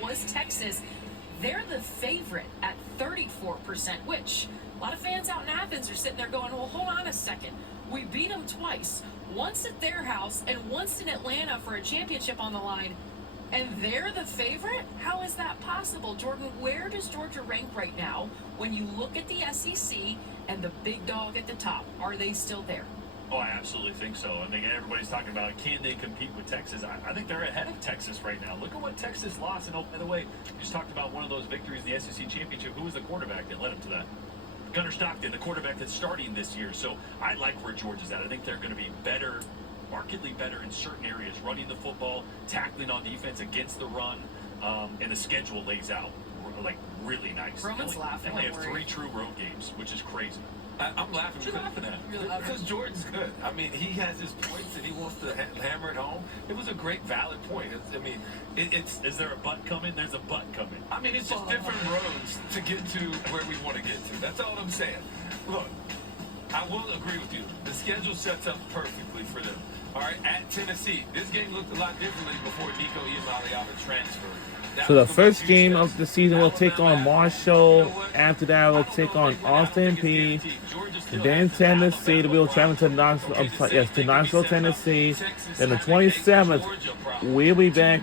was Texas. They're the favorite at 34%, which a lot of fans out in Athens are sitting there going, well, hold on a second. We beat them twice, once at their house and once in Atlanta for a championship on the line, and they're the favorite? How is that possible? Jordan, where does Georgia rank right now when you look at the SEC and the big dog at the top? Are they still there? Oh, I absolutely think so. I think everybody's talking about, can they compete with Texas? I think they're ahead of Texas right now. Look at what Texas lost. And, oh, by the way, you just talked about one of those victories in the SEC Championship. Who was the quarterback that led them to that? Gunnar Stockton, the quarterback that's starting this year. So I like where Georgia's at. I think they're going to be better, markedly better in certain areas, running the football, tackling on defense against the run, and the schedule lays out like really nice. Roman's laughing. They only have 3 true road games, which is crazy. I'm laughing because Jordan's good. I mean, he has his points and he wants to hammer it home. It was a great, valid point. It's Is there a butt coming? There's a butt coming. I mean, it's just different roads to get to where we want to get to. That's all I'm saying. Look, I will agree with you. The schedule sets up perfectly for them. All right, at Tennessee, this game looked a lot differently before Nico Iamaleava transferred. So the first game of the season will take on Marshall. After that, we'll take on Austin Peay. Then Tennessee. We'll travel to Knoxville, Tennessee. Then the 27th, we'll be back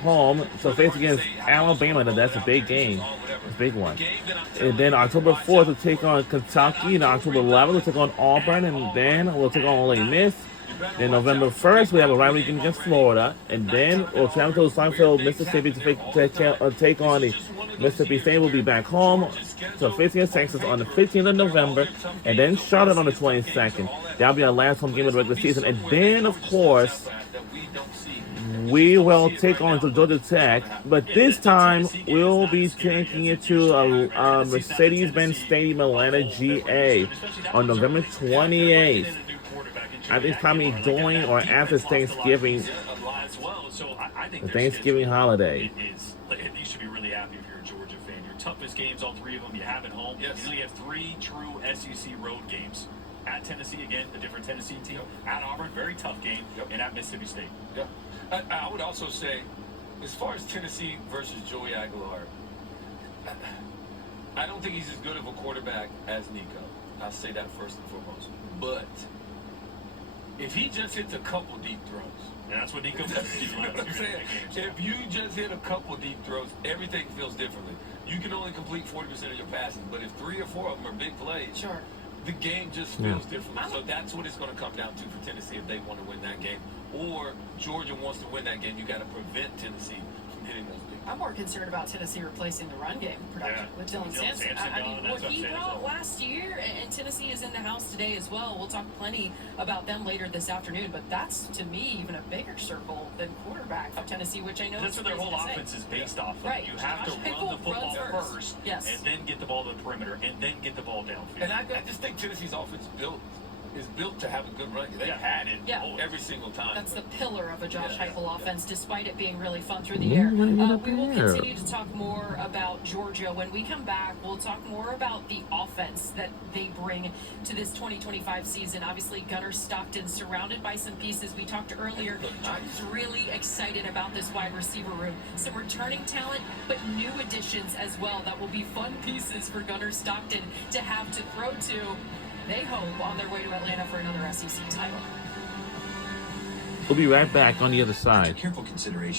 home to face against Alabama. That's a big game. It's a big one. And then October 4th, we'll take on Kentucky. And October 11th, we'll take on Auburn. And then we'll take on Ole Miss. Then November 1st, we have a rivalry game against Florida. And then we'll travel to Springfield, Mississippi to take on the Mississippi State. We'll be back home to face against Texas on the 15th of November. And then Charlotte on the 22nd. That'll be our last home game of the regular season. And then, of course, we will take on Georgia Tech. But this time, we'll be taking it to Mercedes-Benz Stadium, Atlanta, GA on November 28th. I think it's probably during or after Thanksgiving, the Thanksgiving holiday. You should be really happy if you're a Georgia fan. Your toughest games, all 3 of them, you have at home. Yes. You only have 3 true SEC road games. At Tennessee, again, a different Tennessee team. At Auburn, very tough game. And at Mississippi State. Yeah. I would also say, as far as Tennessee versus Joey Aguilar, I don't think he's as good of a quarterback as Nico. I'll say that first and foremost. But if he just hits a couple deep throws, and that's what Nico does. You know what I'm saying? If you just hit a couple deep throws, everything feels differently. You can only complete 40% of your passes, but if 3 or 4 of them are big plays, Sure. the game just feels differently. So that's what it's going to come down to for Tennessee if they want to win that game. Or Georgia wants to win that game, you got to prevent Tennessee from hitting those big. I'm more concerned about Tennessee replacing the run game production with Dylan Sampson. I mean, what he brought last year, and Tennessee is in the house today as well. We'll talk plenty about them later this afternoon, but that's, to me, even a bigger circle than quarterback of Tennessee, which I know that's what their whole offense is based off of. Right. You have to run the football first, yes, and then get the ball to the perimeter, and then get the ball downfield. And I just think Tennessee's offense is built to have a good run. They've had it every single time. That's the pillar of a Josh Heupel offense, despite it being really fun through the air. We will continue to talk more about Georgia. When we come back, we'll talk more about the offense that they bring to this 2025 season. Obviously, Gunnar Stockton surrounded by some pieces. We talked earlier. Jordan's really excited about this wide receiver room. Some returning talent, but new additions as well. That will be fun pieces for Gunnar Stockton to have to throw to. They hope on their way to Atlanta for another SEC title. We'll be right back on the other side. Careful consideration.